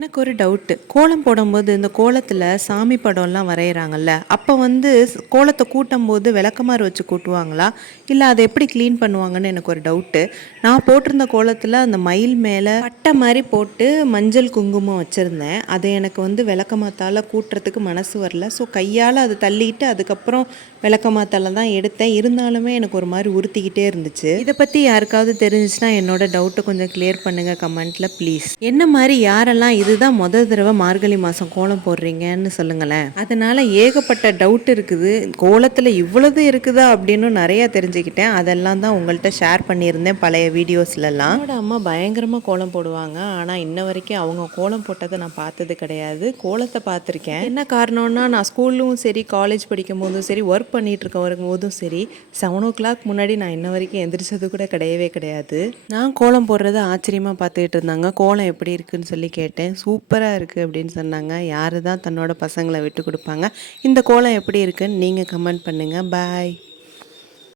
எனக்கு ஒரு டவுட்டு. கோலம் போடும்போது இந்த கோலத்தில் சாமி படம்லாம் வரைகிறாங்கல்ல, அப்போ வந்து கோலத்தை கூட்டும்போது விளக்கமாறு வச்சு கூட்டுவாங்களா, இல்லை அதை எப்படி க்ளீன் பண்ணுவாங்கன்னு எனக்கு ஒரு டவுட்டு. நான் போட்டிருந்த கோலத்தில் அந்த மயில் மேலே பட்டை மாதிரி போட்டு மஞ்சள் குங்குமம் வச்சுருந்தேன். அதை எனக்கு வந்து விளக்கமாத்தால் கூட்டுறதுக்கு மனசு வரல. ஸோ கையால் அதை தள்ளிட்டு அதுக்கப்புறம் விளக்கமாத்தால் தான் எடுத்தேன். இருந்தாலுமே எனக்கு ஒரு மாதிரி உறுத்திக்கிட்டே இருந்துச்சு. இதை பற்றி யாருக்காவது தெரிஞ்சிச்சுன்னா என்னோட டவுட்டை கொஞ்சம் கிளியர் பண்ணுங்கள் கமெண்ட்டில் ப்ளீஸ். என்ன மாதிரி யாரெல்லாம் இதுதான் தடவை மார்கழி மாதம் கோலம் போடுறீங்கன்னு சொல்லுங்களேன். அதனால் ஏகப்பட்ட டவுட் இருக்குது. கோலத்தில் இவ்வளவு இருக்குதா அப்படின்னு நிறையா தெரிஞ்சுக்கிட்டேன். அதெல்லாம் தான் உங்கள்கிட்ட ஷேர் பண்ணியிருந்தேன் பழைய வீடியோஸ்லலாம். என்னோட அம்மா பயங்கரமாக கோலம் போடுவாங்க. ஆனால் இன்ன வரைக்கும் அவங்க கோலம் போட்டதை நான் பார்த்தது கிடையாது. கோலத்தை பார்த்துருக்கேன். என்ன காரணம்னா, நான் ஸ்கூலும் சரி காலேஜ் படிக்கும் போதும் சரி ஒர்க் பண்ணிகிட்டு இருக்க வரும்போதும் சரி 7 o'clock முன்னாடி நான் இன்ன வரைக்கும் எந்திரிச்சது கூட கிடையவே கிடையாது. நான் கோலம் போடுறத ஆச்சரியமாக பார்த்துக்கிட்டு இருந்தாங்க. கோலம் எப்படி இருக்குன்னு சொல்லி கேட்டேன். சூப்பராக இருக்குது அப்படின்னு சொன்னாங்க. யார் தான் தன்னோட பசங்களை விட்டு கொடுப்பாங்க. இந்த கோலம் எப்படி இருக்குன்னு நீங்கள் கமெண்ட் பண்ணுங்கள். பாய்.